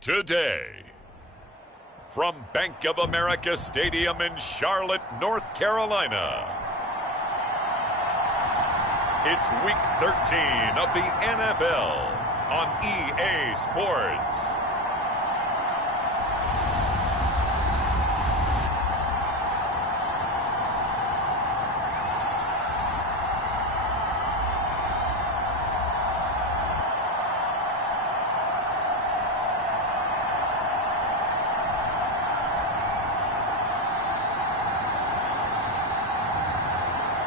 Today, from Bank of America Stadium in Charlotte, North Carolina, it's Week 13 of the NFL on EA Sports.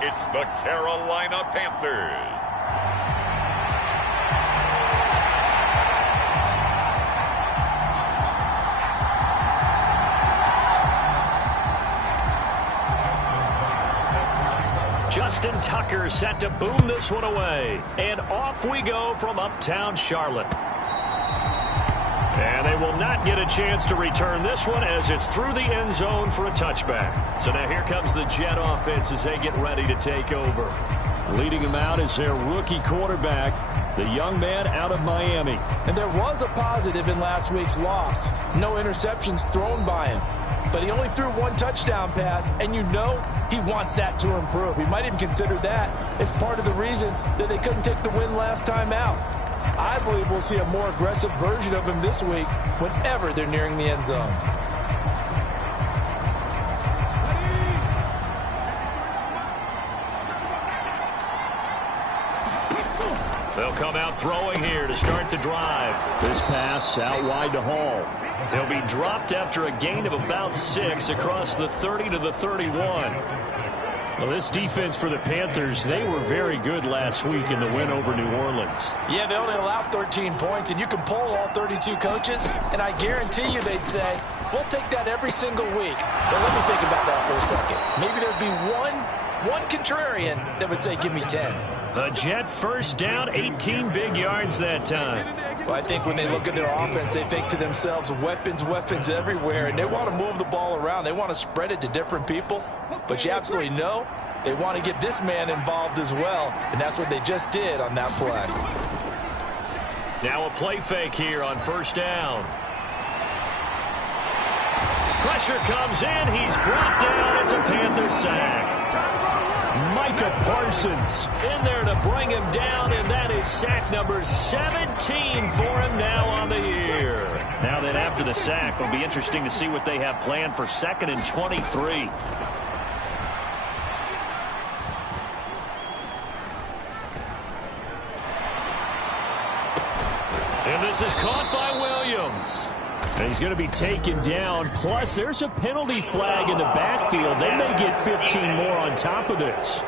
It's the Carolina Panthers. Justin Tucker set to boom this one away. And off we go from uptown Charlotte. And they will not get a chance to return this one as it's through the end zone for a touchback. So now here comes the Jet offense as they get ready to take over. Leading them out is their rookie quarterback, the young man out of Miami. And there was a positive in last week's loss. No interceptions thrown by him. But he only threw one touchdown pass, and you know he wants that to improve. He might even consider that as part of the reason that they couldn't take the win last time out. I believe we'll see a more aggressive version of him this week whenever they're nearing the end zone. They'll come out throwing here to start the drive. This pass out wide to Hall. They'll be dropped after a gain of about 6 across the 30 to the 31. Well, this defense for the Panthers, they were very good last week in the win over New Orleans. Yeah, they only allowed 13 points, and you can poll all 32 coaches, and I guarantee you they'd say, we'll take that every single week. But let me think about that for a second. Maybe there'd be one contrarian that would say, give me 10. A Jet first down, 18 big yards that time. Well, I think when they look at their offense, they think to themselves, weapons everywhere, and they want to move the ball around. They want to spread it to different people. But you absolutely know they want to get this man involved as well, and that's what they just did on that play. Now a play fake here on first down. Pressure comes in. He's brought down. It's a Panther sack. Micah Parsons in there to bring him down, and that is sack number 17 for him now on the year. Now then, after the sack, it'll be interesting to see what they have planned for 2nd and 23. And this is caught by Williams. And he's going to be taken down. Plus, there's a penalty flag in the backfield. They may get 15 more on top of this.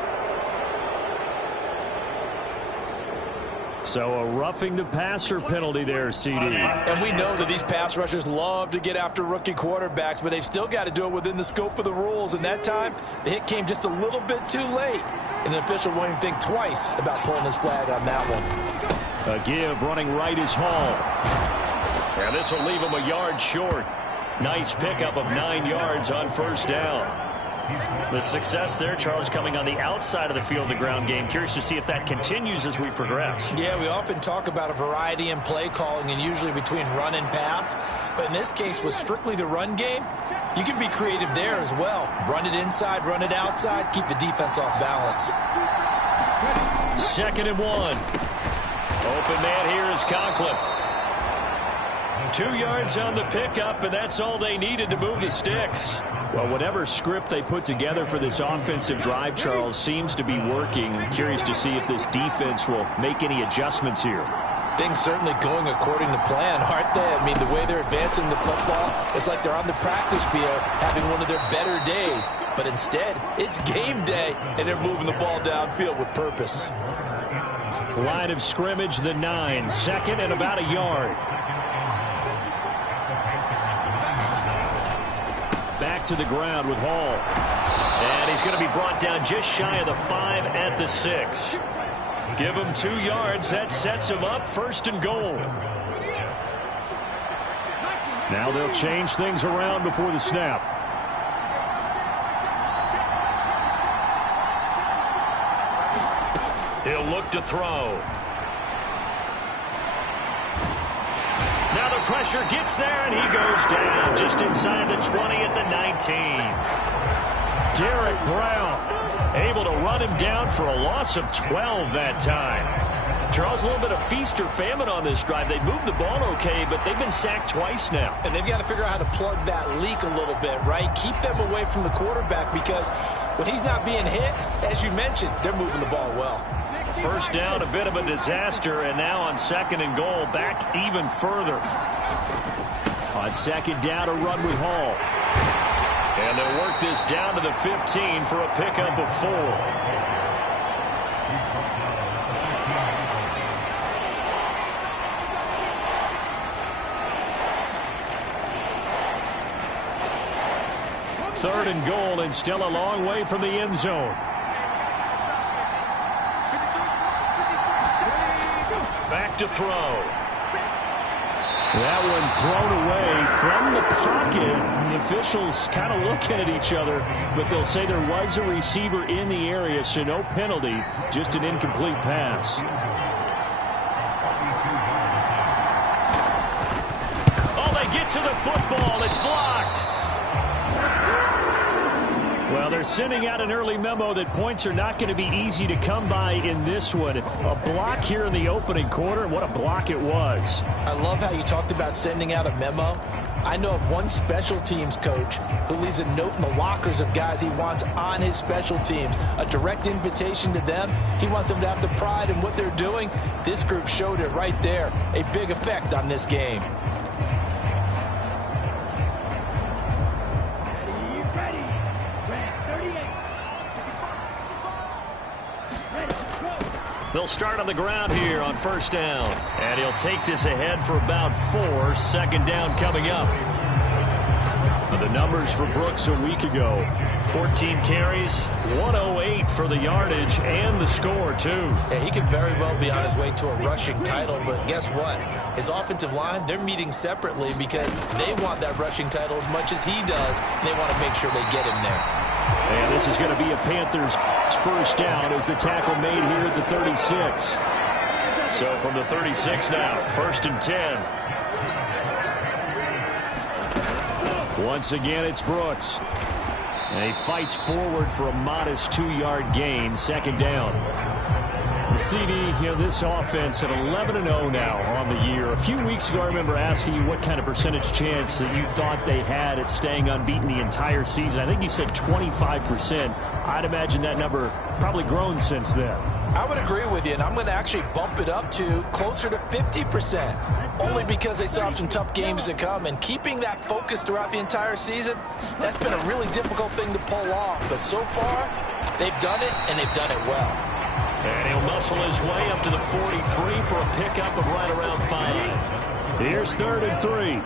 So a roughing the passer penalty there, CD. And we know that these pass rushers love to get after rookie quarterbacks, but they've still got to do it within the scope of the rules. And that time, the hit came just a little bit too late. And the official won't even think twice about pulling his flag on that one. A give running right is Hall. And this will leave him a yard short. Nice pickup of 9 yards on first down. The success there, Charles, coming on the outside of the field, the ground game. Curious to see if that continues as we progress. Yeah, we often talk about a variety in play calling and usually between run and pass. But in this case, with strictly the run game, you can be creative there as well. Run it inside, run it outside, keep the defense off balance. 2nd and 1. Open man here is Conklin. 2 yards on the pickup, and that's all they needed to move the sticks. Well, whatever script they put together for this offensive drive, Charles, seems to be working. I'm curious to see if this defense will make any adjustments here. Things certainly going according to plan, aren't they? I mean, the way they're advancing the football, it's like they're on the practice field having one of their better days. But instead, it's game day, and they're moving the ball downfield with purpose. Line of scrimmage, the 9. 2nd and about a yard. Back to the ground with Hall. And he's going to be brought down just shy of the 5 at the 6. Give him 2 yards. That sets him up 1st and goal. Now they'll change things around before the snap. He'll look to throw. Now the pressure gets there, and he goes down just inside the 20 at the 19. Derek Brown able to run him down for a loss of 12 that time. Charles, a little bit of feast or famine on this drive. They moved the ball okay, but they've been sacked twice now. And they've got to figure out how to plug that leak a little bit, right? Keep them away from the quarterback, because when he's not being hit, as you mentioned, they're moving the ball well. First down, a bit of a disaster, and now on second and goal, back even further. On second down, a run with Hall. And they'll work this down to the 15 for a pickup of 4. Third and goal, and still a long way from the end zone. Back to throw. That one thrown away from the pocket. The officials kind of looking at each other, but they'll say there was a receiver in the area, so no penalty, just an incomplete pass. Oh, they get to the football. It's blocked. Well, they're sending out an early memo that points are not going to be easy to come by in this one. A block here in the opening quarter, and what a block it was. I love how you talked about sending out a memo. I know of one special teams coach who leaves a note in the lockers of guys he wants on his special teams. A direct invitation to them. He wants them to have the pride in what they're doing. This group showed it right there. A big effect on this game. They'll start on the ground here on first down. And he'll take this ahead for about 4. Second down coming up. The numbers for Brooks a week ago. 14 carries, 108 for the yardage, and the score, too. Yeah, he could very well be on his way to a rushing title, but guess what? His offensive line, they're meeting separately because they want that rushing title as much as he does, and they want to make sure they get him there. And this is going to be a Panthers first down as the tackle made here at the 36. So from the 36 now, first and 10. Once again, it's Brooks. And he fights forward for a modest 2-yard gain, second down. The CD, this offense at 11-0 now on the year. A few weeks ago, I remember asking you what kind of percentage chance that you thought they had at staying unbeaten the entire season. I think you said 25%. I'd imagine that number probably grown since then. I would agree with you, and I'm going to actually bump it up to closer to 50%, only because they still have some tough games to come. And keeping that focus throughout the entire season, that's been a really difficult thing to pull off. But so far, they've done it, and they've done it well. And he'll muscle his way up to the 43 for a pickup of right around 5. Here's third and 3.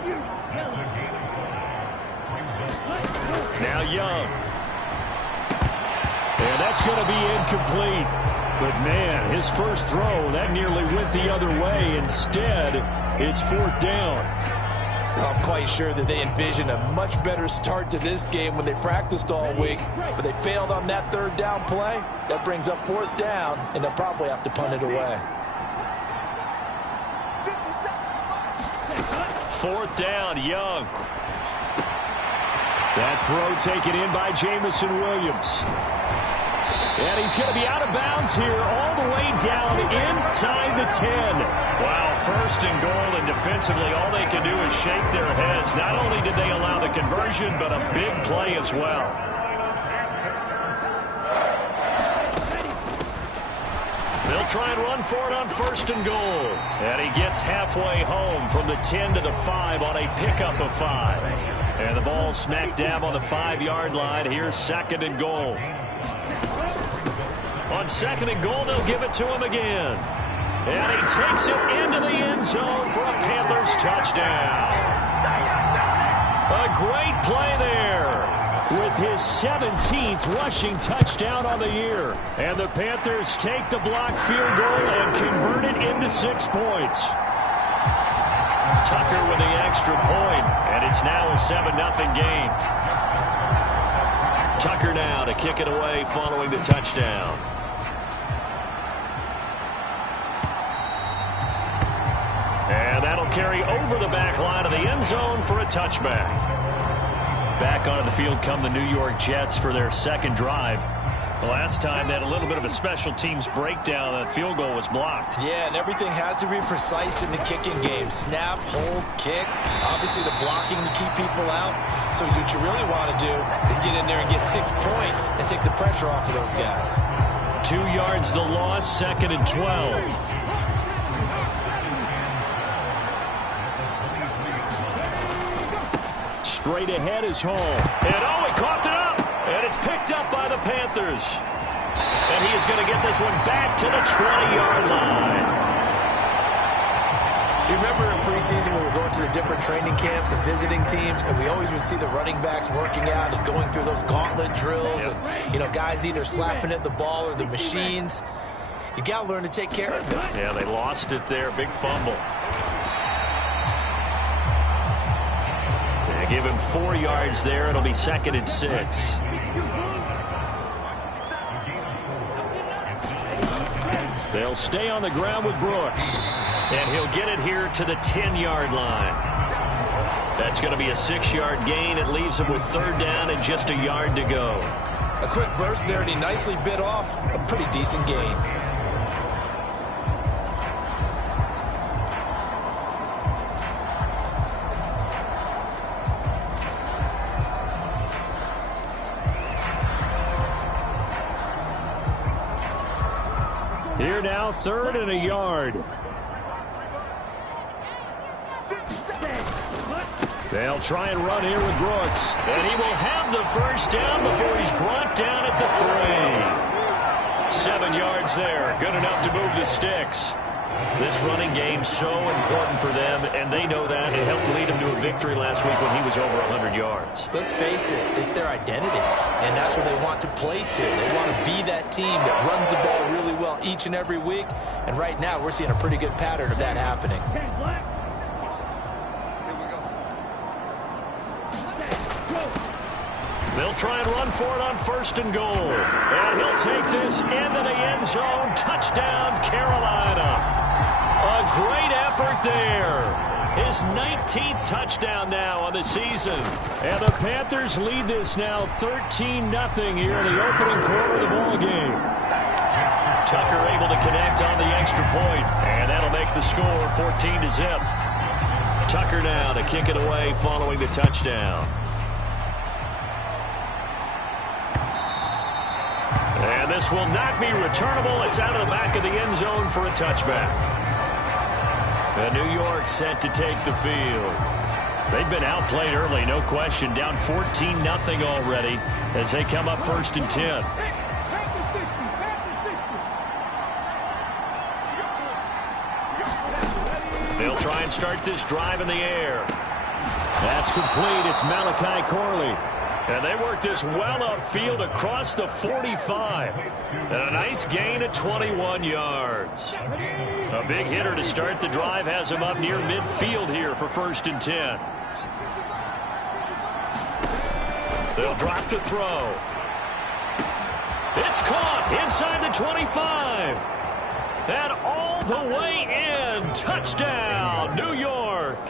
Now Young. And that's going to be incomplete. But, man, his first throw, that nearly went the other way. Instead, it's fourth down. I'm quite sure that they envisioned a much better start to this game when they practiced all week, but they failed on that third down play. That brings up fourth down, and they'll probably have to punt it away. Fourth down, Young. That throw taken in by Jamison Williams. And he's going to be out of bounds here all the way down inside the 10. Wow, first and goal, and defensively all they can do is shake their heads. Not only did they allow the conversion, but a big play as well. They'll try and run for it on first and goal. And he gets halfway home from the 10 to the 5 on a pickup of 5. And the ball smack dab on the 5-yard line. Here's second and goal. On second and goal, they'll give it to him again. And he takes it into the end zone for a Panthers touchdown. A great play there with his 17th rushing touchdown on the year. And the Panthers take the blocked field goal and convert it into 6 points. Tucker with the extra point, and it's now a 7-0 game. Tucker now to kick it away following the touchdown. carry over the back line of the end zone for a touchback. Back onto the field come the New York Jets for their second drive. The last time they had a little bit of a special teams breakdown. That field goal was blocked. Yeah, and everything has to be precise in the kicking game. Snap, hold, kick. Obviously the blocking to keep people out. So what you really want to do is get in there and get 6 points and take the pressure off of those guys. 2 yards the loss, 2nd and 12. Straight ahead is Hall. And oh, he coughed it up. And it's picked up by the Panthers. And he is going to get this one back to the 20-yard line. You remember in preseason when we were going to the different training camps and visiting teams, and we always would see the running backs working out and going through those gauntlet drills, and, you know, guys either slapping at the ball or the machines. You got to learn to take care of it. Yeah, they lost it there. Big fumble. They give him 4 yards there. It'll be 2nd and 6. They'll stay on the ground with Brooks. And he'll get it here to the 10-yard line. That's going to be a 6-yard gain. It leaves him with 3rd down and just a yard to go. A quick burst there, and he nicely bit off a pretty decent gain. Here now, 3rd and a yard. They'll try and run here with Brooks. And he will have the 1st down before he's brought down at the 3. 7 yards there. Good enough to move the sticks. This running game so important for them, and they know that. It helped lead him to a victory last week when he was over 100 yards. Let's face it, it's their identity, and that's what they want to play to. They want to be that team that runs the ball really well each and every week, and right now we're seeing a pretty good pattern of that happening. They'll try and run for it on 1st and goal. And he'll take this into the end zone. Touchdown, Carolina. A great effort there. His 19th touchdown now on the season. And the Panthers lead this now 13-0 here in the opening quarter of the ball game. Tucker able to connect on the extra point. And that'll make the score 14-0. Tucker now to kick it away following the touchdown. And this will not be returnable. It's out of the back of the end zone for a touchback. And New York set to take the field. They've been outplayed early, no question. Down 14-0 already as they come up 1st and 10. They'll try and start this drive in the air. That's complete. It's Malachi Corley. And they work this well upfield across the 45. And a nice gain of 21 yards. A big hitter to start the drive has him up near midfield here for 1st and 10. They'll drop to throw. It's caught inside the 25. And all the way in. Touchdown, New York.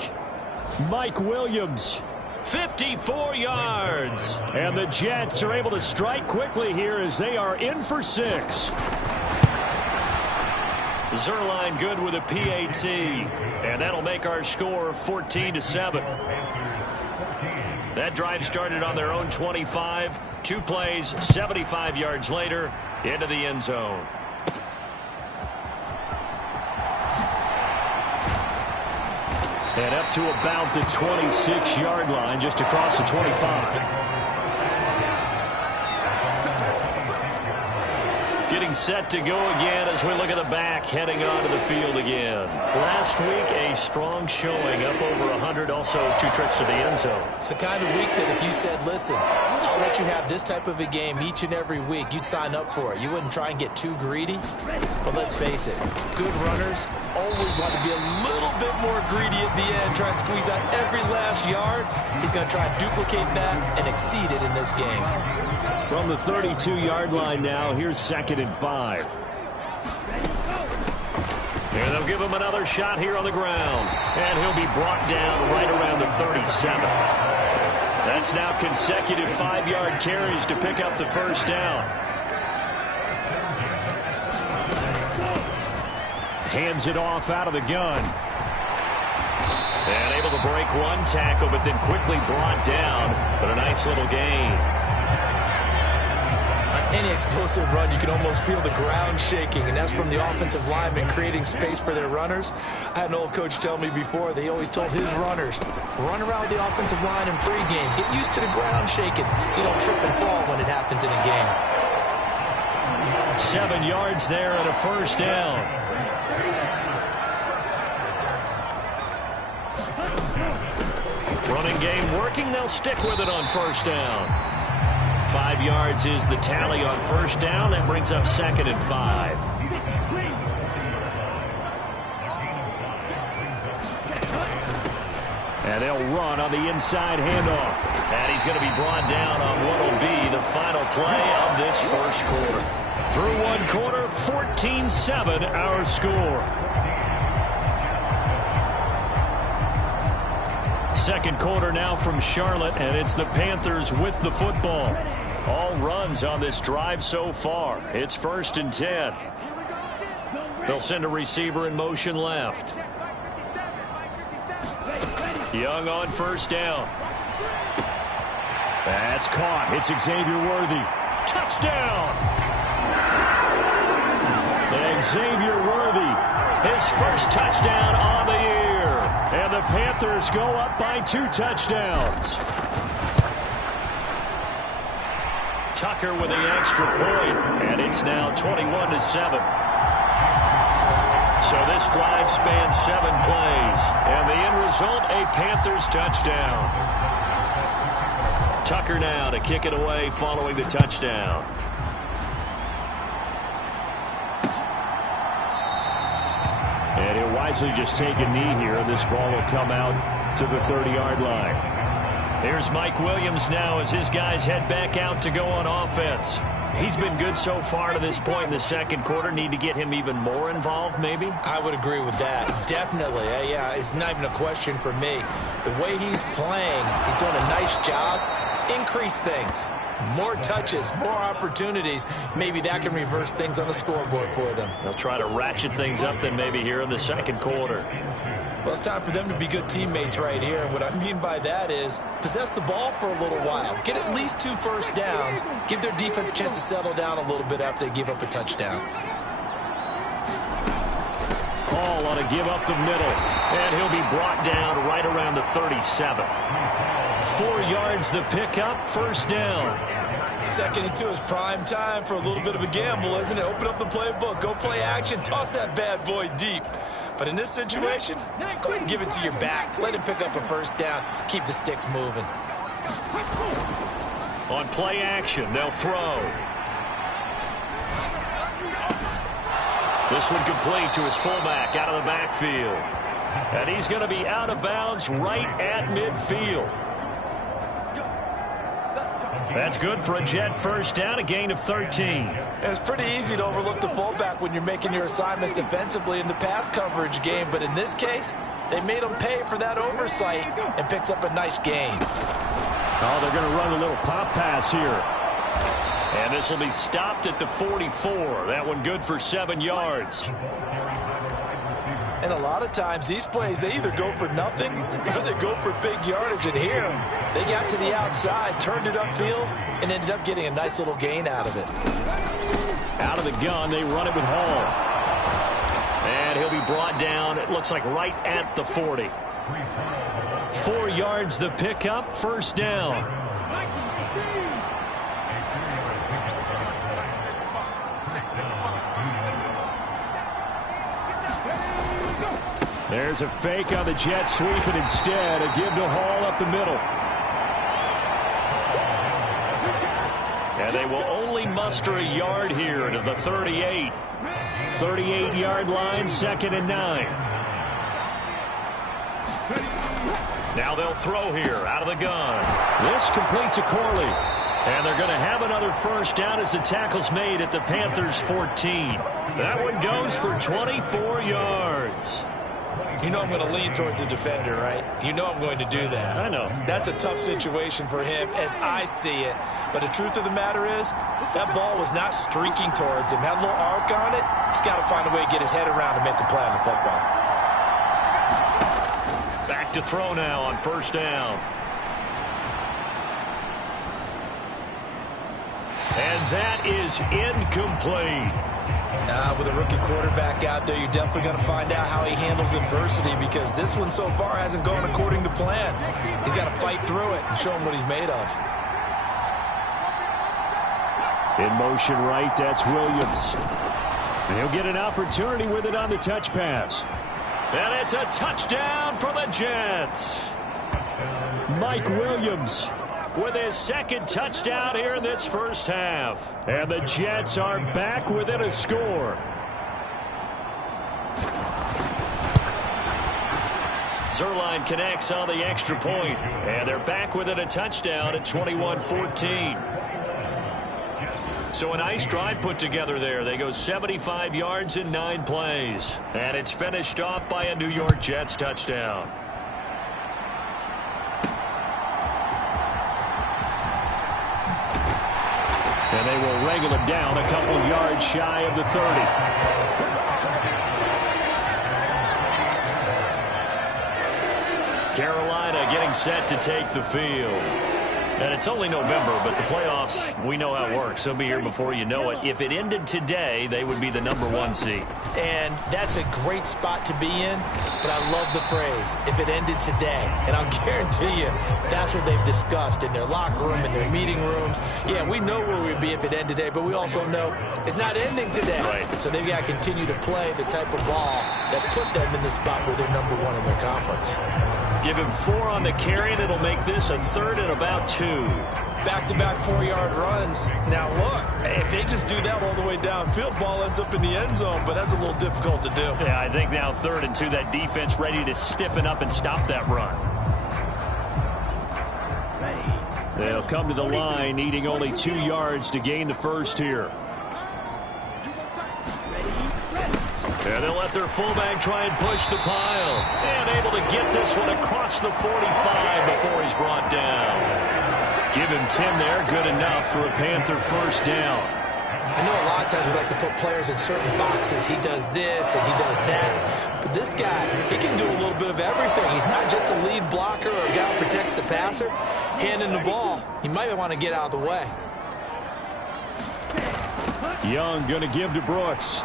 Mike Williams. 54 yards. And the Jets are able to strike quickly here as they are in for 6. Zerline good with a PAT. And that'll make our score 14-7. That drive started on their own 25. 2 plays, 75 yards later, into the end zone. And up to about the 26-yard line, just across the 25. Getting set to go again as we look at the back, heading onto the field again. Last week, a strong showing, up over 100, also 2 trips to the end zone. It's the kind of week that if you said, listen, I'll let you have this type of a game each and every week, you'd sign up for it. You wouldn't try and get too greedy. But let's face it, good runners always want to be a little bit more greedy at the end, try and squeeze out every last yard. He's going to try and duplicate that and exceed it in this game. From the 32-yard line now, here's 2nd and 5. And they'll give him another shot here on the ground. And he'll be brought down right around the 37. That's now consecutive 5-yard carries to pick up the first down. Hands it off out of the gun. And able to break one tackle, but then quickly brought down. But a nice little gain. On any explosive run, you can almost feel the ground shaking, and that's from the offensive linemen creating space for their runners. I had an old coach tell me before, they always told his runners, run around the offensive line in pregame. Get used to the ground shaking so you don't trip and fall when it happens in a game. 7 yards there and a first down. Running game working. They'll stick with it on first down. 5 yards is the tally on first down. That brings up 2nd and 5. And they'll run on the inside handoff. And he's going to be brought down on what will be the final play of this first quarter. Through one quarter, 14-7 our score. Second quarter now from Charlotte, and it's the Panthers with the football. All runs on this drive so far. It's 1st and 10. They'll send a receiver in motion left. Young on first down. That's caught. It's Xavier Worthy. Touchdown! And Xavier Worthy, his first touchdown on the year. And the Panthers go up by 2 touchdowns. Tucker with the extra point, and it's now 21-7. So this drive spans 7 plays, and the end result, a Panthers touchdown. Tucker now to kick it away following the touchdown. And he'll wisely just take a knee here, and this ball will come out to the 30-yard line. Here's Mike Williams now as his guys head back out to go on offense. He's been good so far to this point in the second quarter. Need to get him even more involved, maybe? I would agree with that. Definitely. Yeah, it's not even a question for me. The way he's playing, he's doing a nice job. Increase things. More touches, more opportunities. Maybe that can reverse things on the scoreboard for them. They'll try to ratchet things up then maybe here in the second quarter. Well, it's time for them to be good teammates right here. And what I mean by that is possess the ball for a little while. Get at least 2 first downs. Give their defense a chance to settle down a little bit after they give up a touchdown. Hall on a give up the middle. And he'll be brought down right around the 37. 4 yards the pickup, first down. 2nd and 2 is prime time for a little bit of a gamble, isn't it? Open up the playbook, go play action, toss that bad boy deep. But in this situation, go ahead and give it to your back. Let him pick up a first down. Keep the sticks moving. On play action, they'll throw. This one complete to his fullback out of the backfield. And he's going to be out of bounds right at midfield. That's good for a Jet first down, a gain of 13. It's pretty easy to overlook the fullback when you're making your assignments defensively in the pass coverage game, but in this case, they made him pay for that oversight and picks up a nice gain. Oh, they're going to run a little pop pass here. And this will be stopped at the 44. That one good for 7 yards. And a lot of times these plays, they either go for nothing or they go for big yardage. And here, they got to the outside, turned it upfield, and ended up getting a nice little gain out of it. Out of the gun, they run it with Hall. And he'll be brought down, it looks like right at the 40. 4 yards the pickup, first down. There's a fake on the jet sweep, and instead a give to Hall up the middle. And they will only muster a yard here to the 38. 38-yard line, 2nd and 9. Now they'll throw here out of the gun. This complete to Corley. And they're going to have another first down as the tackle's made at the Panthers' 14. That one goes for 24 yards. You know I'm going to lean towards the defender, right? You know I'm going to do that. I know. That's a tough situation for him as I see it. But the truth of the matter is, that ball was not streaking towards him. Had a little arc on it. He's got to find a way to get his head around and make a play on the football. Back to throw now on first down. And that is incomplete. With a rookie quarterback out there, you're definitely going to find out how he handles adversity, because this one so far hasn't gone according to plan. He's got to fight through it and show him what he's made of. In motion right, that's Williams. And he'll get an opportunity with it on the touch pass. And it's a touchdown for the Jets. Mike Williams with his second touchdown here in this first half. And the Jets are back within a score. Zerline connects on the extra point, and they're back within a touchdown at 21-14. So a nice drive put together there. They go 75 yards in 9 plays. And it's finished off by a New York Jets touchdown. And they will wrangle him down a couple of yards shy of the 30. Carolina getting set to take the field. And it's only November, but the playoffs, we know how it works. They'll be here before you know it. If it ended today, they would be the #1 seed. And that's a great spot to be in, but I love the phrase, if it ended today. And I'll guarantee you, that's what they've discussed in their locker room, in their meeting rooms. Yeah, we know where we'd be if it ended today, but we also know it's not ending today. Right. So they've got to continue to play the type of ball that put them in the spot where they're #1 in their conference. Give him 4 on the carry, and it'll make this a 3rd and about 2. Back-to-back 4-yard runs. Now, look, if they just do that all the way downfield, ball ends up in the end zone, but that's a little difficult to do. Yeah, I think now 3rd and 2, that defense ready to stiffen up and stop that run. They'll come to the line, needing only 2 yards to gain the first here. And they'll let their fullback try and push the pile. And able to get this one across the 45 before he's brought down. Give him 10 there. Good enough for a Panther first down. I know a lot of times we like to put players in certain boxes. He does this and he does that. But this guy, he can do a little bit of everything. He's not just a lead blocker or a guy who protects the passer. Handing the ball, he might want to get out of the way. Young going to give to Brooks.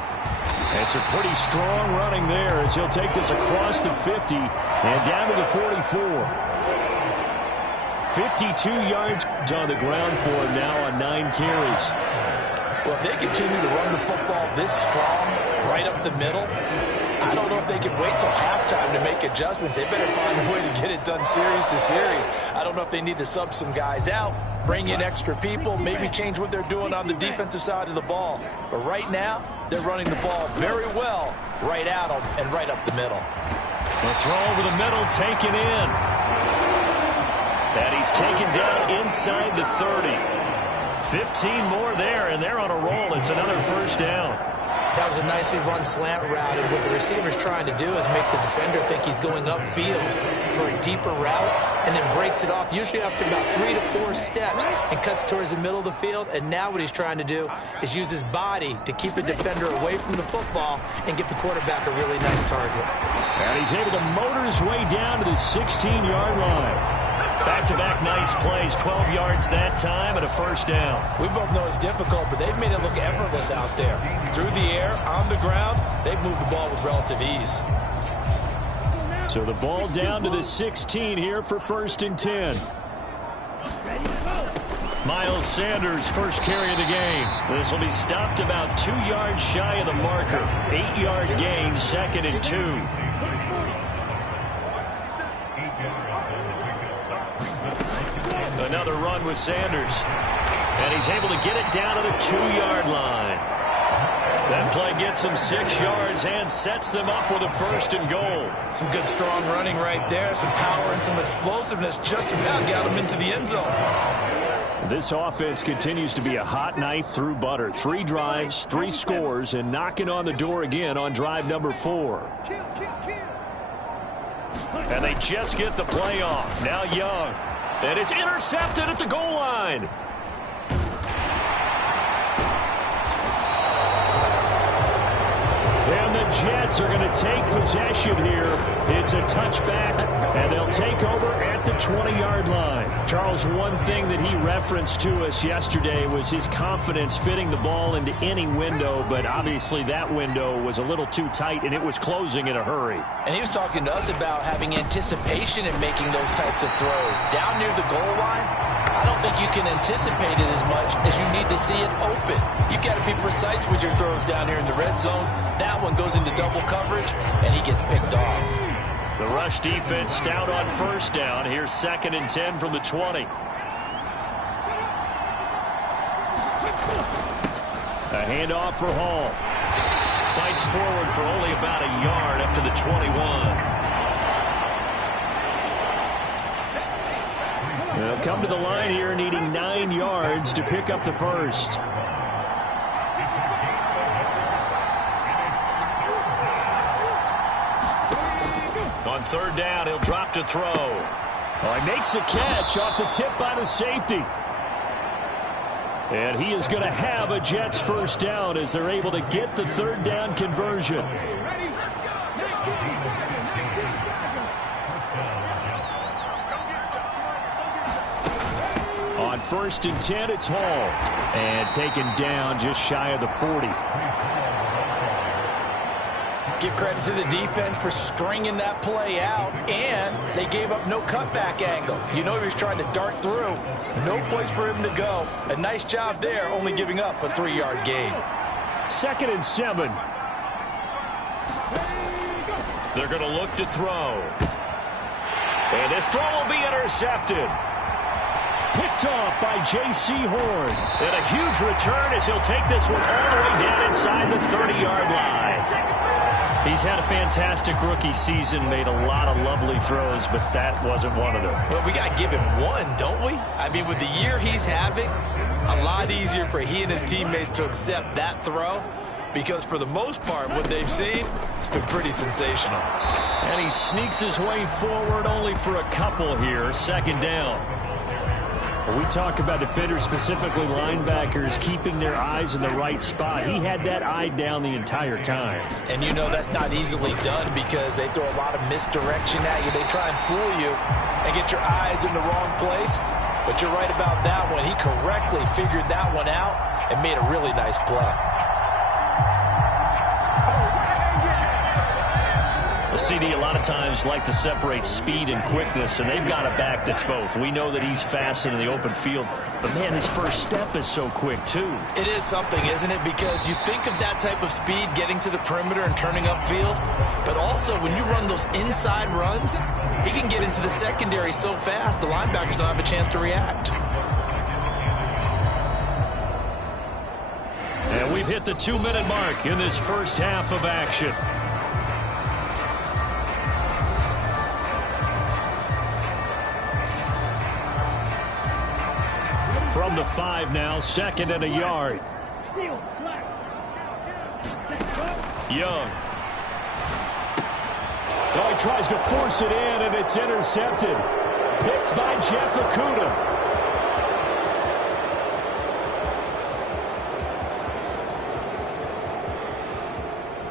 It's a pretty strong running there as he'll take this across the 50 and down to the 44. 52 yards on the ground for him now on 9 carries. Well, if they continue to run the football this strong right up the middle, I don't know if they can wait till halftime to make adjustments. They better find a way to get it done series to series. I don't know if they need to sub some guys out, bring in extra people, maybe change what they're doing on the defensive side of the ball. But right now, they're running the ball very well right at them and right up the middle. The throw over the middle, taken in. And he's taken down inside the 30. 15 more there, and they're on a roll. It's another first down. That was a nicely run slant route, and what the receiver's trying to do is make the defender think he's going upfield for a deeper route, and then breaks it off, usually after about 3 to 4 steps, and cuts towards the middle of the field. And now what he's trying to do is use his body to keep the defender away from the football and give the quarterback a really nice target. And he's able to motor his way down to the 16-yard line. Back-to-back nice plays, 12 yards that time and a first down. We both know it's difficult, but they've made it look effortless out there. Through the air, on the ground, they've moved the ball with relative ease. So the ball down to the 16 here for 1st and 10. Miles Sanders, first carry of the game. This will be stopped about 2 yards shy of the marker. 8-yard gain, 2nd and 2. Another run with Sanders. And he's able to get it down to the 2-yard line. That play gets him 6 yards and sets them up with a 1st and goal. Some good strong running right there. Some power and some explosiveness just about got him into the end zone. This offense continues to be a hot knife through butter. 3 drives, 3 scores, and knocking on the door again on drive number 4. And they just get the play off. Now Young. And it's intercepted at the goal line. And the Jets are going to take possession here. It's a touchback, and they'll take over at the 20-yard line. Charles, one thing that he referenced to us yesterday was his confidence fitting the ball into any window, but obviously that window was a little too tight, and it was closing in a hurry. And he was talking to us about having anticipation in making those types of throws. Down near the goal line, I don't think you can anticipate it as much as you need to see it open. You've got to be precise with your throws down here in the red zone. That one goes into double coverage, and he gets picked off. The rush defense stout on first down. Here's 2nd and 10 from the 20. A handoff for Hall. Fights forward for only about a yard up to the 21. They'll come to the line here needing 9 yards to pick up the first. On 3rd down, he'll drop to throw. Oh, he makes the catch off the tip by the safety. And he is going to have a Jets first down as they're able to get the 3rd down conversion. On 1st and 10, it's Hall. And taken down just shy of the 40. Give credit to the defense for stringing that play out, and they gave up no cutback angle. You know he was trying to dart through. No place for him to go. A nice job there, only giving up a 3-yard gain. 2nd and 7. They're going to look to throw. And this throw will be intercepted. Picked off by J.C. Horn. And a huge return as he'll take this one all the way down inside the 30-yard line. He's had a fantastic rookie season, made a lot of lovely throws, but that wasn't one of them. Well, we got to give him one, don't we? I mean, with the year he's having, a lot easier for he and his teammates to accept that throw, because for the most part, what they've seen, it's been pretty sensational. And he sneaks his way forward only for a couple here. 2nd down. When we talk about defenders, specifically linebackers, keeping their eyes in the right spot. He had that eye down the entire time. And you know that's not easily done because they throw a lot of misdirection at you. They try and fool you and get your eyes in the wrong place. But you're right about that one. He correctly figured that one out and made a really nice play. A CD a lot of times like to separate speed and quickness, and they've got a back that's both. We know that he's fast in the open field, but man, his first step is so quick too. It is something, isn't it? Because you think of that type of speed getting to the perimeter and turning upfield, but also when you run those inside runs, he can get into the secondary so fast the linebackers don't have a chance to react. And we've hit the 2-minute mark in this first half of action. From the 5 now, 2nd and a yard. Young. Oh, he tries to force it in, and it's intercepted. Picked by Jeff Okudah.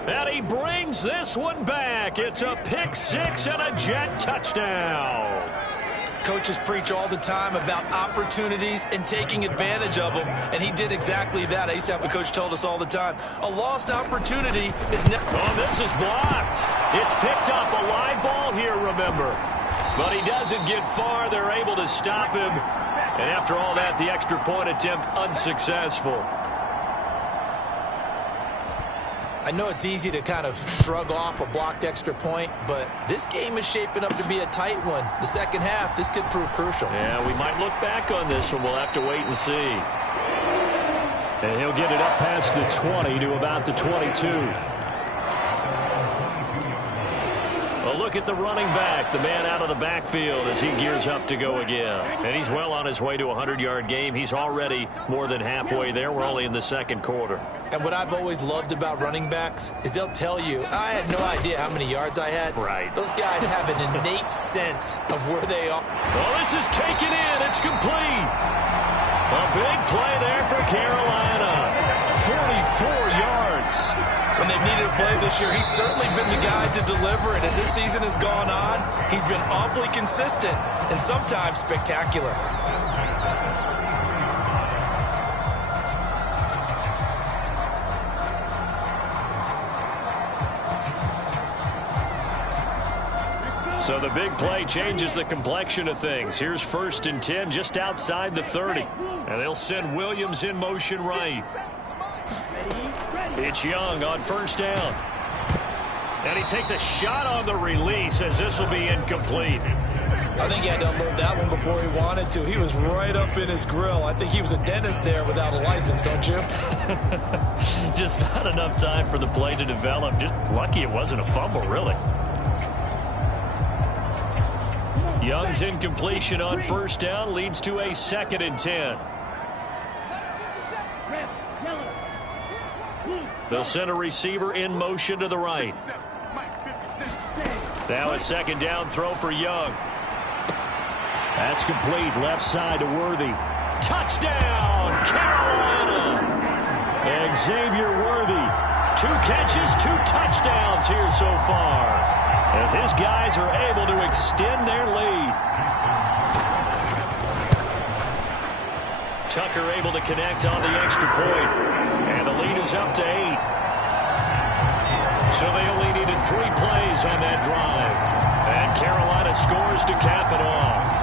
And he brings this one back. It's a pick 6 and a Jet touchdown. Coaches preach all the time about opportunities and taking advantage of them, and he did exactly that. I used to have a coach told us all the time, a lost opportunity is never... Oh, this is blocked. It's picked up. A live ball here, remember. But he doesn't get far. They're able to stop him. And after all that, the extra point attempt unsuccessful. I know it's easy to kind of shrug off a blocked extra point, but this game is shaping up to be a tight one. The second half, this could prove crucial. Yeah, we might look back on this one. We'll have to wait and see. And he'll get it up past the 20 to about the 22. A look look at the running back, the man out of the backfield as he gears up to go again. And he's well on his way to a 100-yard game. He's already more than halfway there. We're only in the second quarter. And what I've always loved about running backs is they'll tell you, I had no idea how many yards I had. Right. Those guys have an innate sense of where they are. Well, this is taken in. It's complete. A big play there for Carolina. 44 yards. When they've needed a play this year, he's certainly been the guy to deliver it. As this season has gone on, he's been awfully consistent and sometimes spectacular. So the big play changes the complexion of things. Here's 1st and 10 just outside the 30. And they'll send Williams in motion right. It's Young on 1st down. And he takes a shot on the release as this will be incomplete. I think he had to unload that one before he wanted to. He was right up in his grill. I think he was a dentist there without a license, don't you? Just not enough time for the play to develop. Just lucky it wasn't a fumble, really. Young's incompletion on 1st down leads to a 2nd and 10. They'll send a receiver in motion to the right. Now a 2nd down throw for Young. That's complete. Left side to Worthy. Touchdown, Carolina! Xavier Worthy. 2 catches, 2 touchdowns here so far, as his guys are able to extend their lead. Tucker able to connect on the extra point, and the lead is up to 8. So they only needed 3 plays on that drive, and Carolina scores to cap it off.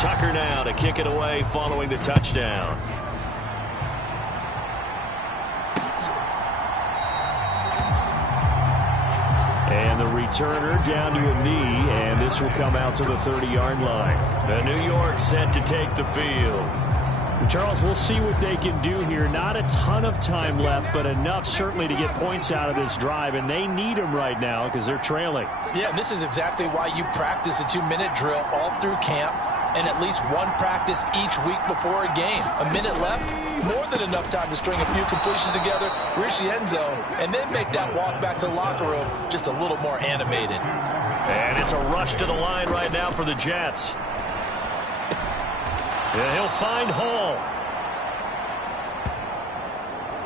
Tucker now to kick it away following the touchdown. And the returner down to a knee, and this will come out to the 30-yard line. The New York set to take the field. Charles, we'll see what they can do here. Not a ton of time left, but enough certainly to get points out of this drive, and they need them right now because they're trailing. Yeah, this is exactly why you practice a 2-minute drill all through camp and at least one practice each week before a game. A minute left, more than enough time to string a few completions together, reach the end zone, and then make that walk back to the locker room just a little more animated. And it's a rush to the line right now for the Jets. And he'll find Hall.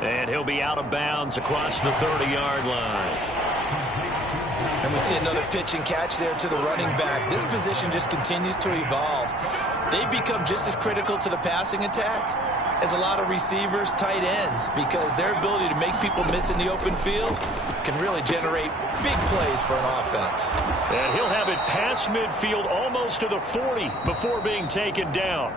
And he'll be out of bounds across the 30-yard line. And we see another pitch and catch there to the running back. This position just continues to evolve. They become just as critical to the passing attack as a lot of receivers, tight ends, because their ability to make people miss in the open field can really generate big plays for an offense. And he'll have it past midfield almost to the 40 before being taken down.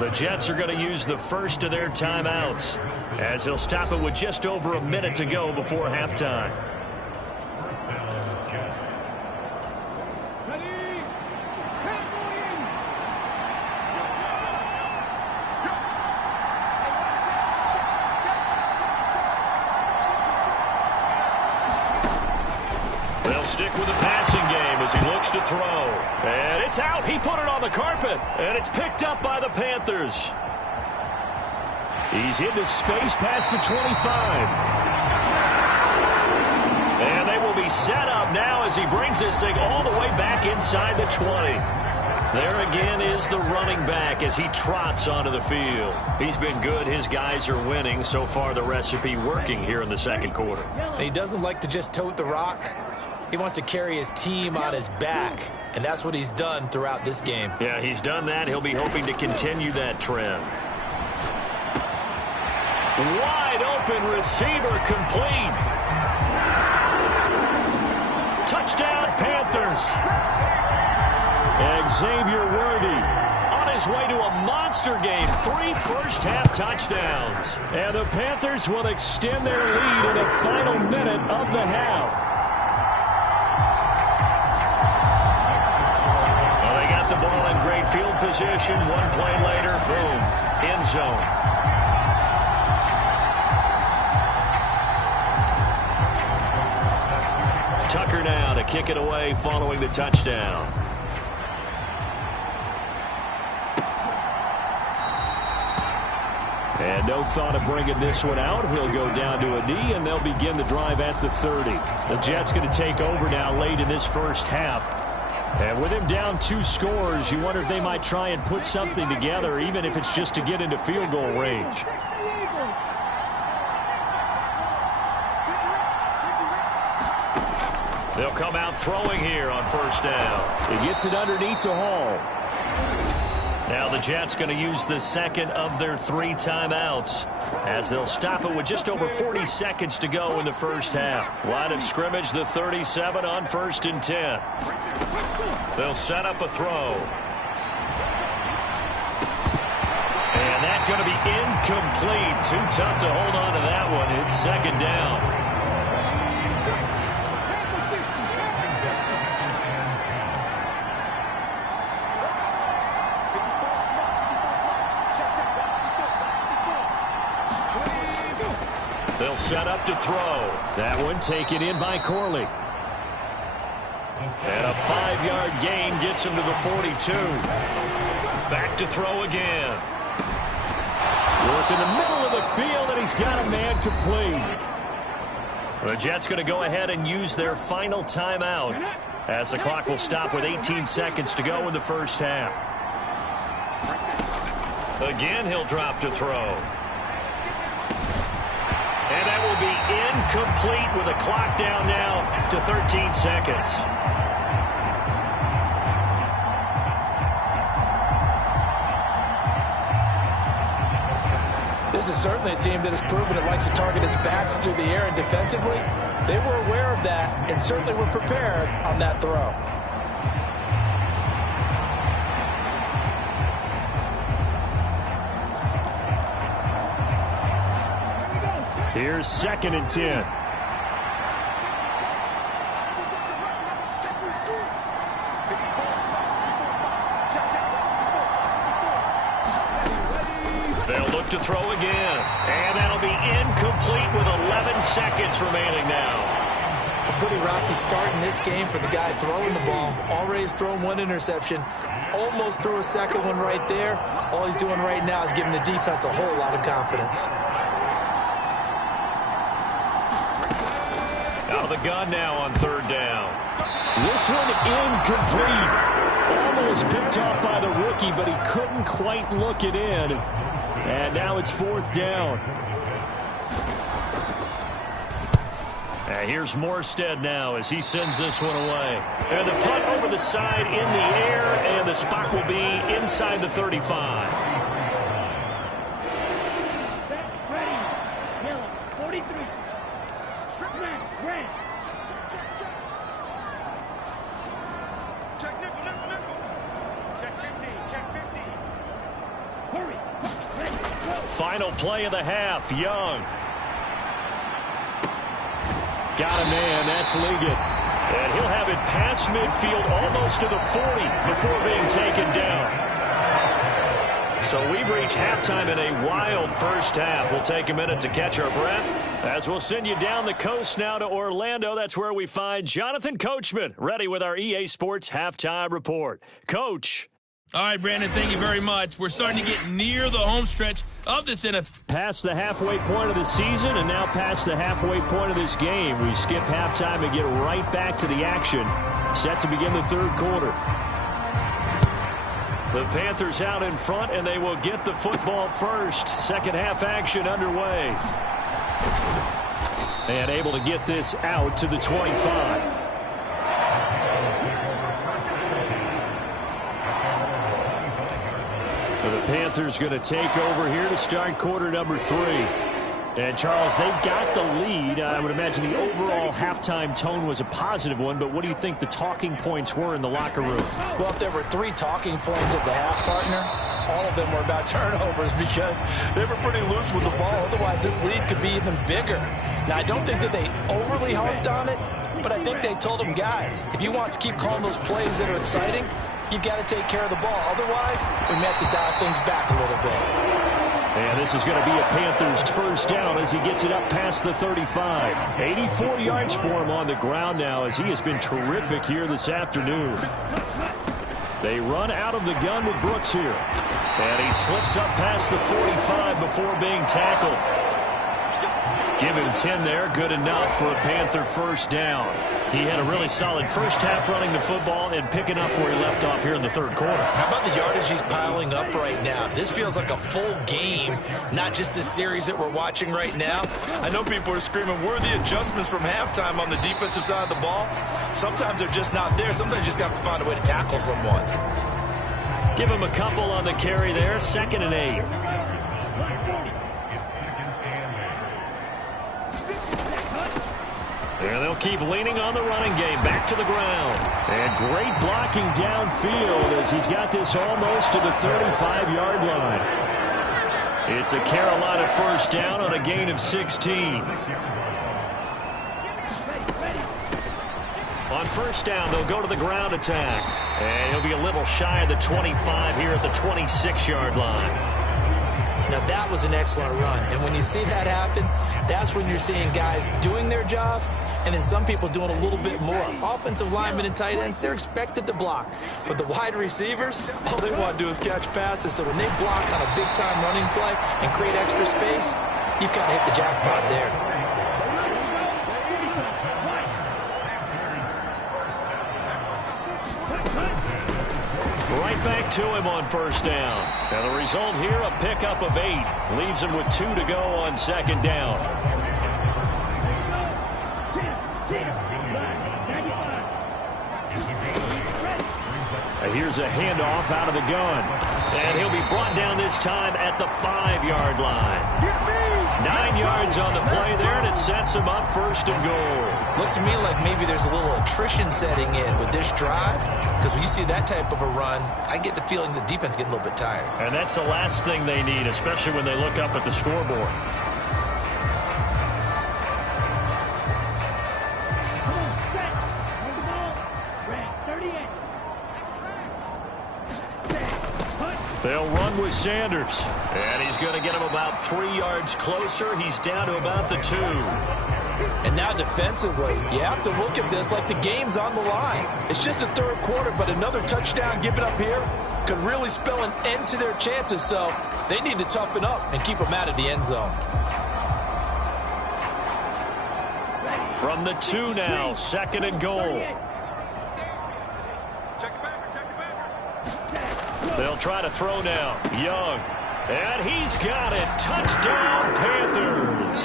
The Jets are going to use the first of their timeouts, as they'll stop it with just over a minute to go before halftime. They'll stick with the passing game as he looks to throw. And it's out. He put it on the carpet. And it's picked up by the Panthers. He's into space past the 25. And they will be set up now as he brings this thing all the way back inside the 20. There again is the running back as he trots onto the field. He's been good. His guys are winning. So far, the recipe working here in the second quarter. He doesn't like to just tote the rock. He wants to carry his team on his back, and that's what he's done throughout this game. Yeah, he's done that. He'll be hoping to continue that trend. Wide open receiver complete. Touchdown, Panthers. Xavier Worthy On his way to a monster game. 3 first-half touchdowns. And the Panthers will extend their lead in the final minute of the half. the ball in great field position. One play later, boom, end zone. Tucker now to kick it away following the touchdown. And no thought of bringing this one out. He'll go down to a knee, and they'll begin the drive at the 30. The Jets going to take over now late in this first half. And with him down 2 scores, you wonder if they might try and put something together, even if it's just to get into field goal range. They'll come out throwing here on first down. He gets it underneath to Hall. Now the Jets going to use the second of their 3 timeouts as they'll stop it with just over 40 seconds to go in the first half. Line of scrimmage, the 37 on 1st and 10. They'll set up a throw. And that's going to be incomplete. Too tough to hold on to that one. It's second down. They'll set up to throw. That one taken in by Corley. And a 5-yard gain gets him to the 42. Back to throw again. Work in the middle of the field, and he's got a man complete. The Jets going to go ahead and use their final timeout as the clock will stop with 18 seconds to go in the first half. Again, he'll drop to throw. And that will be incomplete with a clock down now to 13 seconds. This is certainly a team that has proven it likes to target its backs through the air, and defensively, they were aware of that and certainly were prepared on that throw. Here's 2nd and 10. They'll look to throw again. And that'll be incomplete with 11 seconds remaining now. A pretty rocky start in this game for the guy throwing the ball. Already has thrown 1 interception. Almost threw a second one right there. All he's doing right now is giving the defense a whole lot of confidence. Out of the gun now on 3rd down. This one incomplete. Almost picked off by the rookie, but he couldn't quite look it in. And now it's 4th down. And here's Morstead now as he sends this one away. And the punt over the side in the air, and the spot will be inside the 35. Final play of the half, Young. Got a man, that's Liggett. And he'll have it past midfield almost to the 40 before being taken down. So we've reached halftime in a wild first half. We'll take a minute to catch our breath as we'll send you down the coast now to Orlando. That's where we find Jonathan Coachman ready with our EA Sports Halftime Report. Coach. All right, Brandon, thank you very much. We're starting to get near the home stretch of this NFL. Past the halfway point of the season and now past the halfway point of this game. We skip halftime and get right back to the action. Set to begin the 3rd quarter. The Panthers out in front, and they will get the football first. Second half action underway. And able to get this out to the 25. The Panthers going to take over here to start quarter number 3. And, Charles, they've got the lead. I would imagine the overall halftime tone was a positive one, but what do you think the talking points were in the locker room? Well, if there were 3 talking points at the half, partner, all of them were about turnovers because they were pretty loose with the ball. Otherwise, this lead could be even bigger. Now, I don't think that they overly harped on it, but I think they told them, guys, if you want to keep calling those plays that are exciting, you've got to take care of the ball. Otherwise, we may have to dial things back a little bit. And this is going to be a Panthers first down as he gets it up past the 35. 84 yards for him on the ground now as he has been terrific here this afternoon. They run out of the gun with Brooks here. And he slips up past the 45 before being tackled. Give him 10 there. Good enough for a Panther first down. He had a really solid first half running the football and picking up where he left off here in the third quarter. How about the yardage he's piling up right now? This feels like a full game, not just this series that we're watching right now. I know people are screaming, where are the adjustments from halftime on the defensive side of the ball? Sometimes they're just not there. Sometimes you just have to find a way to tackle someone. Give him a couple on the carry there. 2nd and 8. And they'll keep leaning on the running game. Back to the ground. And great blocking downfield as he's got this almost to the 35-yard line. It's a Carolina first down on a gain of 16. On first down, they'll go to the ground attack. And he'll be a little shy of the 25 here at the 26-yard line. Now, that was an excellent run. And when you see that happen, that's when you're seeing guys doing their job and then some people doing a little bit more. Offensive linemen and tight ends, they're expected to block. But the wide receivers, all they want to do is catch passes. So when they block on a big-time running play and create extra space, you've kind of hit the jackpot there. Right back to him on first down. And the result here, a pickup of 8. Leaves him with 2 to go on second down. And here's a handoff out of the gun. And he'll be brought down this time at the 5-yard line. 9 yards on the play there, and it sets him up first and goal. Looks to me like maybe there's a little attrition setting in with this drive, because when you see that type of a run, I get the feeling the defense getting a little bit tired. And that's the last thing they need, especially when they look up at the scoreboard. They'll run with Sanders. And he's going to get him about 3 yards closer. He's down to about the 2. And now defensively, you have to look at this like the game's on the line. It's just the third quarter, but another touchdown given up here could really spell an end to their chances. So they need to toughen up and keep them out of the end zone. From the 2 now, 2nd and goal. They'll try to throw now. Young. And he's got it. Touchdown, Panthers.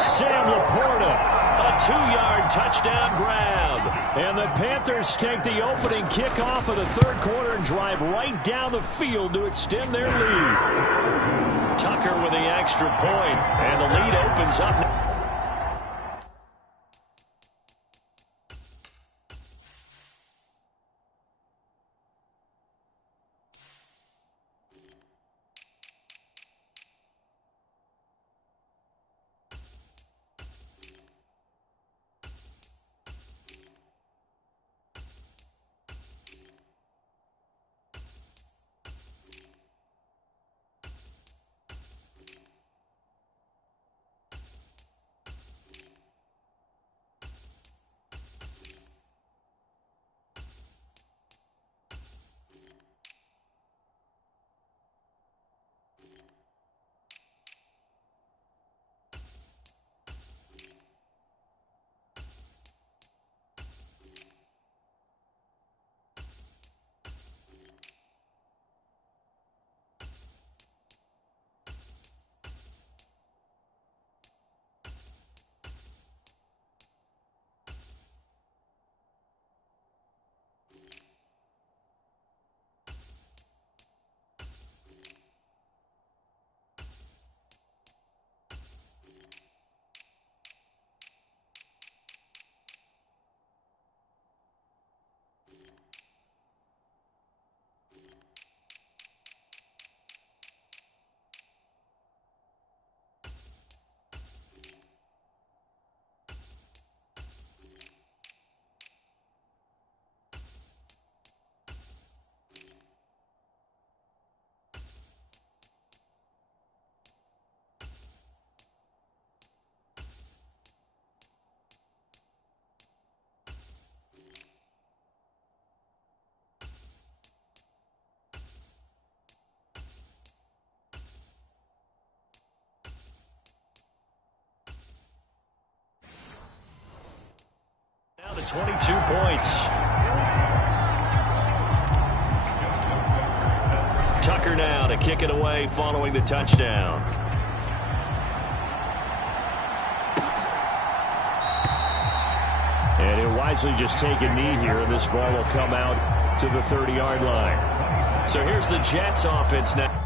Sam Laporta, a 2-yard touchdown grab. And the Panthers take the opening kickoff of the third quarter and drive right down the field to extend their lead. Tucker with the extra point, and the lead opens up now. 22 points. Tucker now to kick it away following the touchdown. And he'll wisely just take a knee here, and this ball will come out to the 30-yard line. So here's the Jets offense now.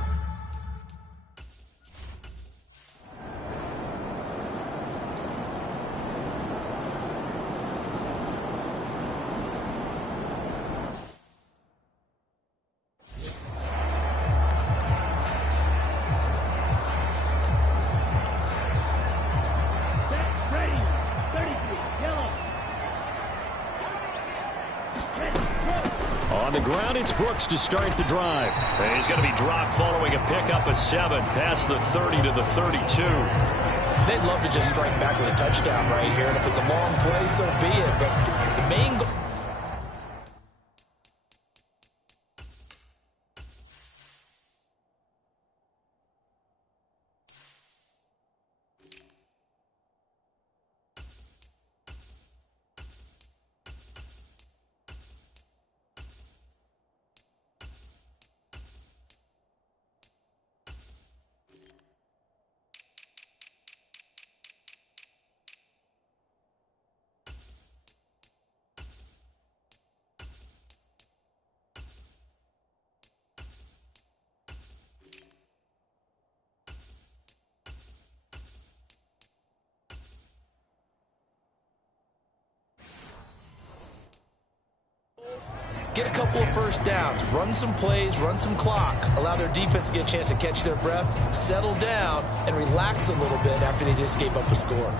On the ground, it's Brooks to start the drive. And he's going to be dropped following a pickup of 7 past the 30 to the 32. They'd love to just strike back with a touchdown right here, and if it's a long play, so be it. But the main goal... Get a couple of first downs, run some plays, run some clock, allow their defense to get a chance to catch their breath, settle down, and relax a little bit after they just gave up a score.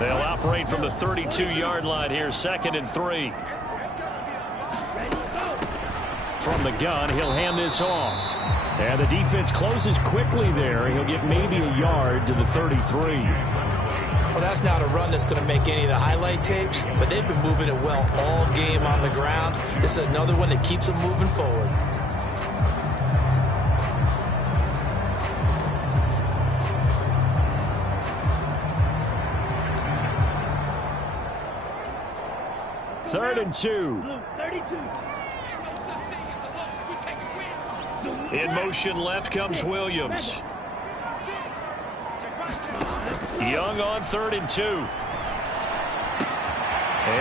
They'll operate from the 32-yard line here, 2nd and 3. From the gun, he'll hand this off. And the defense closes quickly there. He'll get maybe a yard to the 33. Well, that's not a run that's going to make any of the highlight tapes, but they've been moving it well all game on the ground. This is another one that keeps them moving forward. Third and 2. In motion left comes Williams. Young on 3rd and 2. Able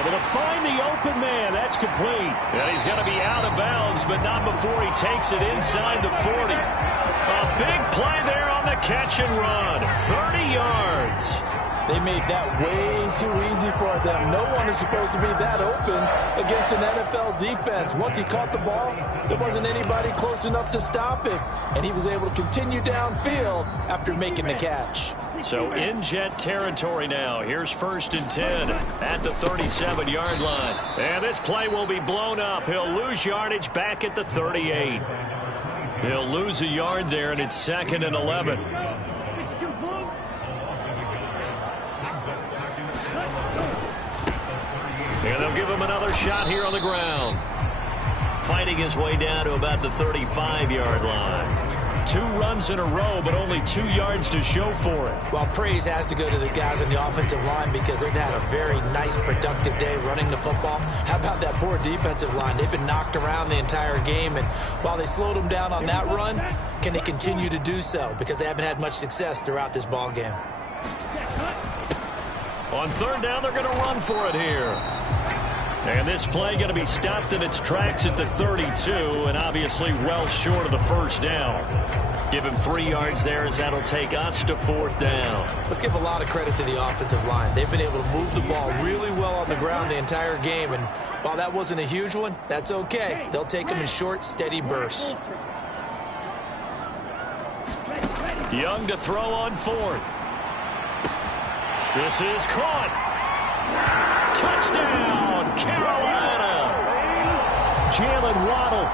to find the open man. That's complete. And he's going to be out of bounds, but not before he takes it inside the 40. A big play there on the catch and run. 30 yards. They made that way too easy for them. No one is supposed to be that open against an NFL defense. Once he caught the ball, there wasn't anybody close enough to stop him, and he was able to continue downfield after making the catch. So in Jet territory now. Here's 1st and 10 at the 37-yard line. And this play will be blown up. He'll lose yardage back at the 38. He'll lose a yard there, and it's 2nd and 11. And they'll give him another shot here on the ground. Fighting his way down to about the 35-yard line. 2 runs in a row, but only 2 yards to show for it. Well, praise has to go to the guys on the offensive line because they've had a very nice, productive day running the football. How about that poor defensive line? They've been knocked around the entire game, and while they slowed them down on that run, can they continue to do so? Because they haven't had much success throughout this ball game. On 3rd down, they're going to run for it here. And this play going to be stopped in its tracks at the 32, and obviously well short of the 1st down. Give him 3 yards there, as that'll take us to 4th down. Let's give a lot of credit to the offensive line. They've been able to move the ball really well on the ground the entire game, and while that wasn't a huge one, that's okay. They'll take them in short, steady bursts. Young to throw on 4th. This is caught. Touchdown, Carolina. Jalen Waddle.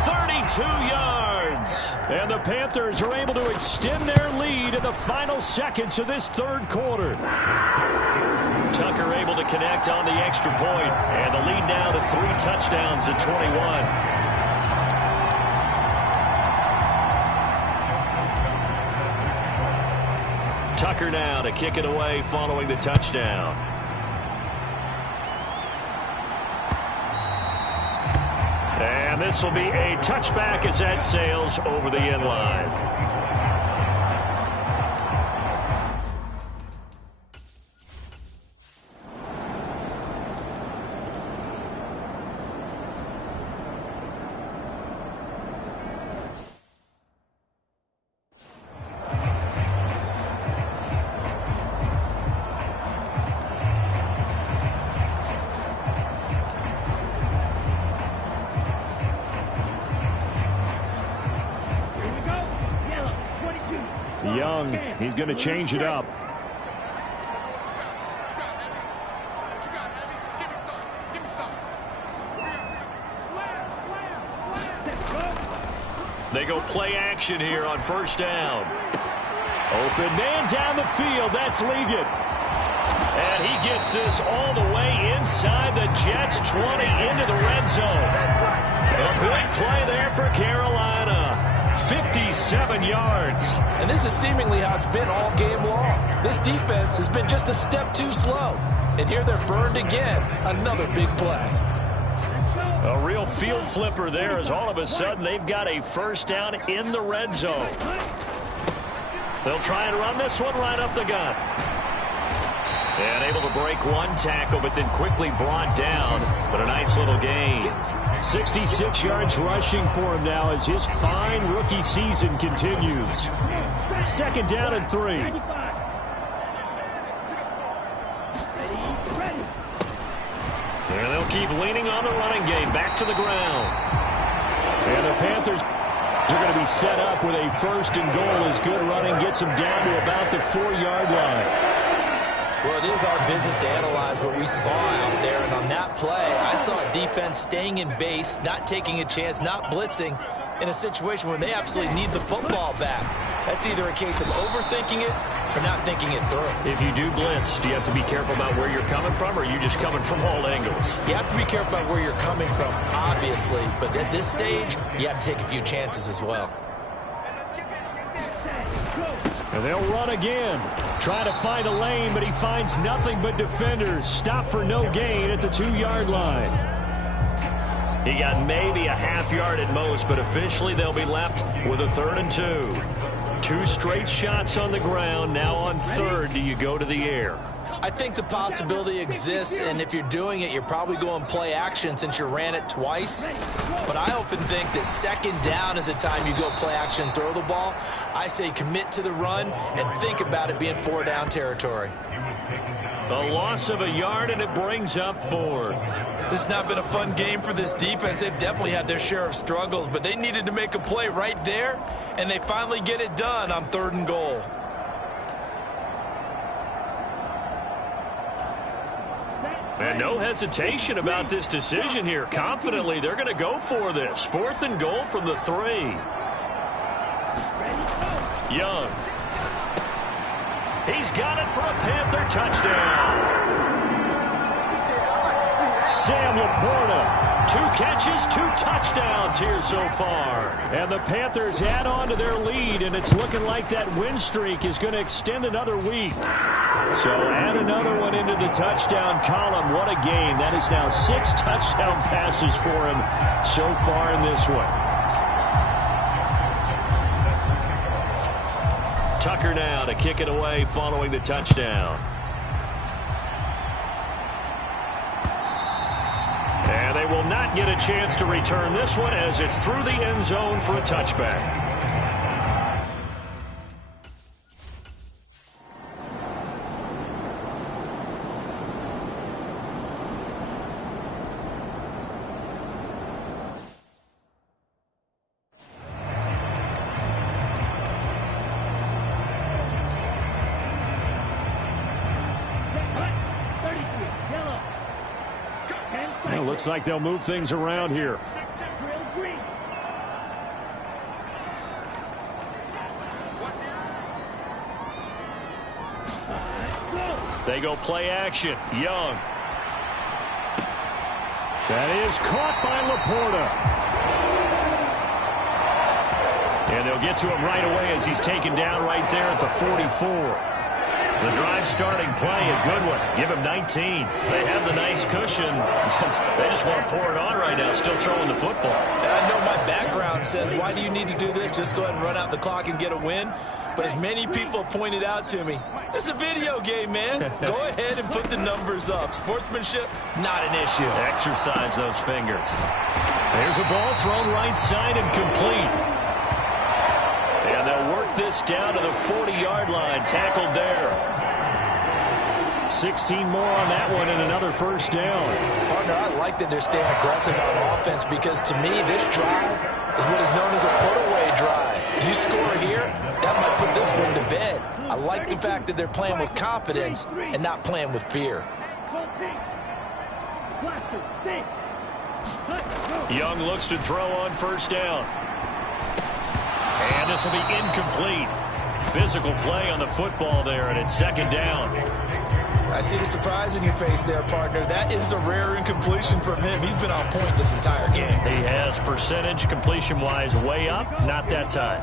32 yards. And the Panthers are able to extend their lead in the final seconds of this 3rd quarter. Tucker able to connect on the extra point. And the lead now to 3 touchdowns at 21. Tucker now to kick it away following the touchdown. And this will be a touchback as that sails over the end line. Young, he's going to change it up. They go play action here on first down. Open man down the field. That's Ligon. And he gets this all the way inside the Jets' 20 into the red zone. A big play there for Carolina. 57 yards. And this is seemingly how it's been all game long. This defense has been just a step too slow. And here they're burned again. Another big play. A real field flipper there as all of a sudden they've got a first down in the red zone. They'll try and run this one right up the gut. And able to break one tackle, but then quickly brought down. But a nice little gain. 66 yards rushing for him now as his fine rookie season continues. Second down and 3. And they'll keep leaning on the running game. Back to the ground. And the Panthers are going to be set up with a first and goal as good running gets them down to about the 4-yard line. Well, it is our business to analyze what we saw out there. And on that play, I saw a defense staying in base, not taking a chance, not blitzing in a situation where they absolutely need the football back. That's either a case of overthinking it or not thinking it through. If you do blitz, do you have to be careful about where you're coming from, or are you just coming from all angles? You have to be careful about where you're coming from, obviously. But at this stage, you have to take a few chances as well. And they'll run again. Trying to find a lane, but he finds nothing but defenders. Stop for no gain at the 2-yard line. He got maybe a half yard at most, but officially they'll be left with a 3rd and 2. 2 straight shots on the ground. Now on 3rd, do you go to the air? I think the possibility exists, and if you're doing it, you're probably going play action since you ran it twice. But I often think that 2nd down is the time you go play action and throw the ball. I say commit to the run and think about it being 4-down territory. A loss of a yard, and it brings up 4th. This has not been a fun game for this defense. They've definitely had their share of struggles, but they needed to make a play right there, and they finally get it done on 3rd and goal. And no hesitation about this decision here. Confidently, they're going to go for this. 4th and goal from the 3. Young. He's got it for a Panther touchdown. Sam Laporta. 2 catches, 2 touchdowns here so far. And the Panthers add on to their lead, and it's looking like that win streak is going to extend another week. So add another one into the touchdown column. What a game. That is now 6 touchdown passes for him so far in this one. Tucker now to kick it away following the touchdown. And they will not get a chance to return this one as it's through the end zone for a touchback. Well, looks like they'll move things around here. They go play action. Young. That is caught by Laporta. And they'll get to him right away as he's taken down right there at the 44. The drive starting play, a good one. Give him 19. They have the nice cushion. They just want to pour it on right now, still throwing the football. And I know my background says, why do you need to do this? Just go ahead and run out the clock and get a win. But as many people pointed out to me, this is a video game, man. Go ahead and put the numbers up. Sportsmanship, not an issue. Exercise those fingers. There's a ball thrown right side and complete. And they'll work this down to the 40-yard line. Tackled there. 16 more on that one and another first down. Partner, I like that they're staying aggressive on offense because to me, this drive is what is known as a put-away drive. You score here, that might put this one to bed. I like the fact that they're playing with confidence and not playing with fear. Young looks to throw on first down. And this will be incomplete. Physical play on the football there, and it's second down. I see the surprise in your face there, partner. That is a rare incompletion from him. He's been on point this entire game. He has percentage completion-wise way up. Not that time.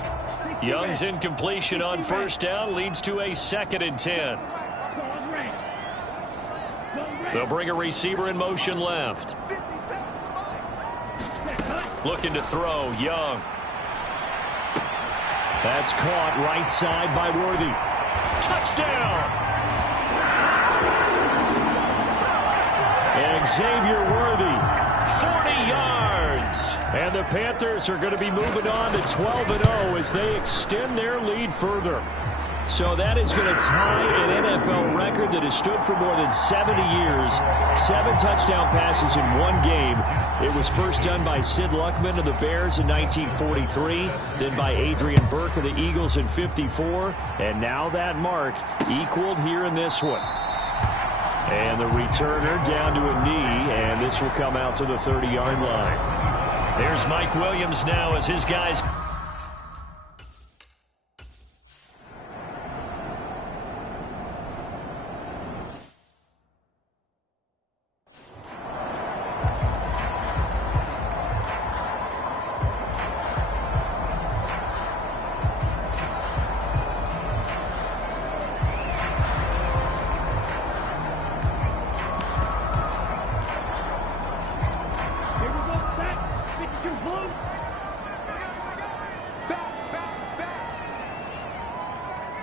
Young's incompletion on first down leads to a 2nd and 10. They'll bring a receiver in motion left. Looking to throw, Young. That's caught right side by Worthy. Touchdown! And Xavier Worthy, 40 yards. and the Panthers are going to be moving on to 12-0 as they extend their lead further. So that is going to tie an NFL record that has stood for more than 70 years. 7 touchdown passes in one game. It was first done by Sid Luckman of the Bears in 1943, then by Adrian Burke of the Eagles in 54, and now that mark equaled here in this one. And the returner down to a knee, and this will come out to the 30-yard line. There's Mike Williams now as his guys.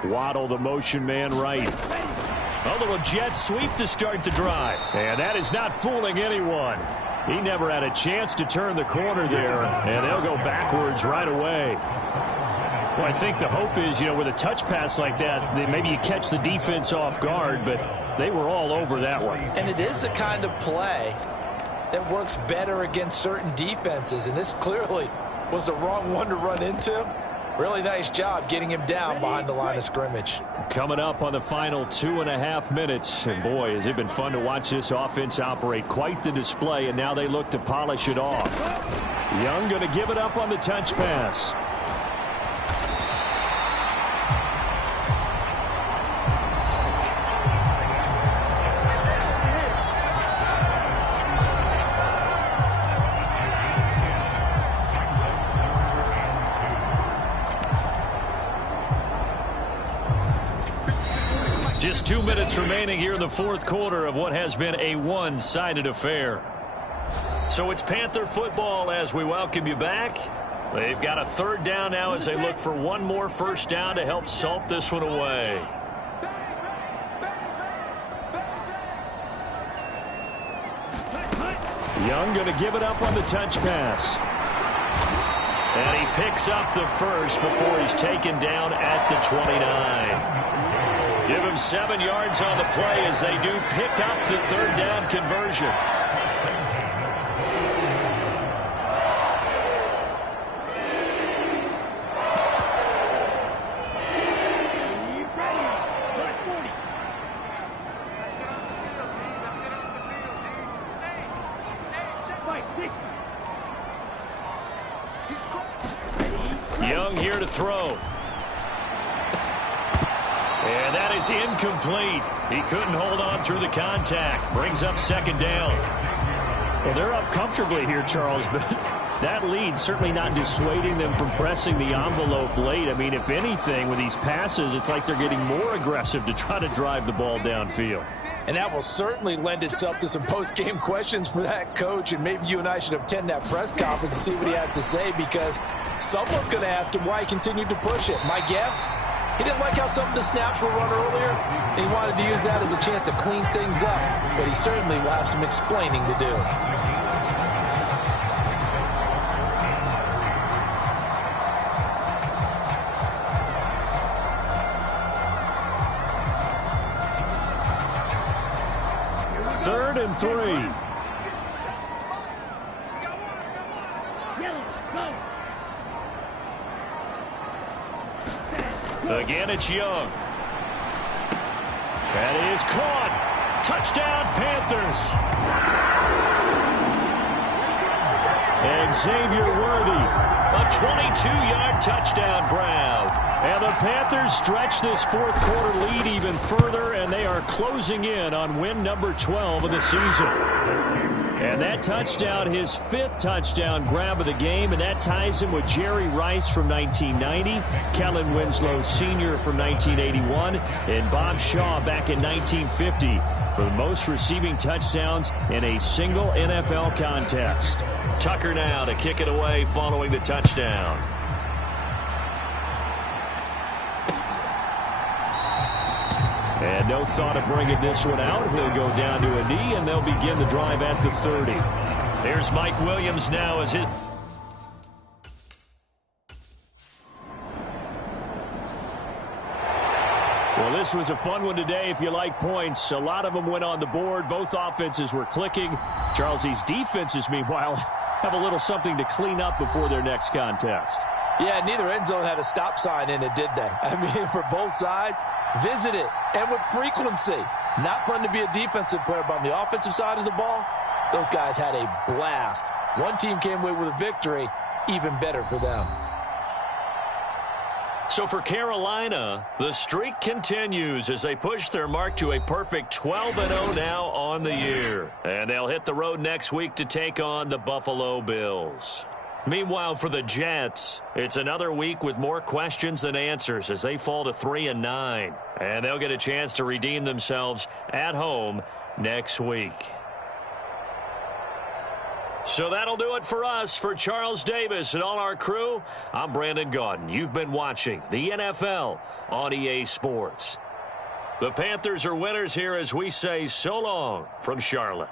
Waddle, the motion man right. A little jet sweep to start the drive. And that is not fooling anyone. He never had a chance to turn the corner there, and they'll go backwards right away. Well, I think the hope is, with a touch pass like that, maybe you catch the defense off guard, but they were all over that one. And it is the kind of play that works better against certain defenses, and this clearly was the wrong one to run into. Really nice job getting him down behind the line of scrimmage. Coming up on the final 2.5 minutes. And boy, has it been fun to watch this offense operate. Quite the display, and now they look to polish it off. Young going to give it up on the touch pass. Just 2 minutes remaining here in the fourth quarter of what has been a one-sided affair. So it's Panther football as we welcome you back. They've got a third down now as they look for one more first down to help salt this one away. Young going to give it up on the touch pass. And he picks up the first before he's taken down at the 29. Give him 7 yards on the play as they do pick up the third down conversion. Young here to throw. And that is incomplete. He couldn't hold on through the contact. Brings up second down. Well, they're up comfortably here, Charles, but That lead certainly not dissuading them from pressing the envelope late. I mean, if anything, with these passes, it's like they're getting more aggressive to try to drive the ball downfield. And that will certainly lend itself to some post-game questions for that coach, and maybe you and I should attend that press conference and see what he has to say, because someone's going to ask him why he continued to push it. My guess, he didn't like how some of the snaps were run earlier, and he wanted to use that as a chance to clean things up, but he certainly will have some explaining to do. Third and 3. Again, it's Young. That is caught. Touchdown, Panthers. And Xavier Worthy, a 22-yard touchdown grab. And the Panthers stretch this fourth quarter lead even further, and they are closing in on win number 12 of the season. And that touchdown, his 5th touchdown grab of the game, and that ties him with Jerry Rice from 1990, Kellen Winslow Sr. from 1981, and Bob Shaw back in 1950 for the most receiving touchdowns in a single NFL contest. Tucker now to kick it away following the touchdown. And no thought of bringing this one out. He'll go down to a knee, and they'll begin the drive at the 30. There's Mike Williams now as his... Well, this was a fun one today if you like points. A lot of them went on the board. Both offenses were clicking. Charles, these defenses, meanwhile, have a little something to clean up before their next contest. Yeah, neither end zone had a stop sign in it, did they? I mean, for both sides, visit it, and with frequency. Not fun to be a defensive player, but on the offensive side of the ball, those guys had a blast. One team came away with a victory, even better for them. So for Carolina, the streak continues as they push their mark to a perfect 12-0 now on the year. And they'll hit the road next week to take on the Buffalo Bills. Meanwhile, for the Jets, it's another week with more questions than answers as they fall to 3-9. And they'll get a chance to redeem themselves at home next week. So that'll do it for us. For Charles Davis and all our crew, I'm Brandon Gaudin. You've been watching the NFL on EA Sports. The Panthers are winners here as we say so long from Charlotte.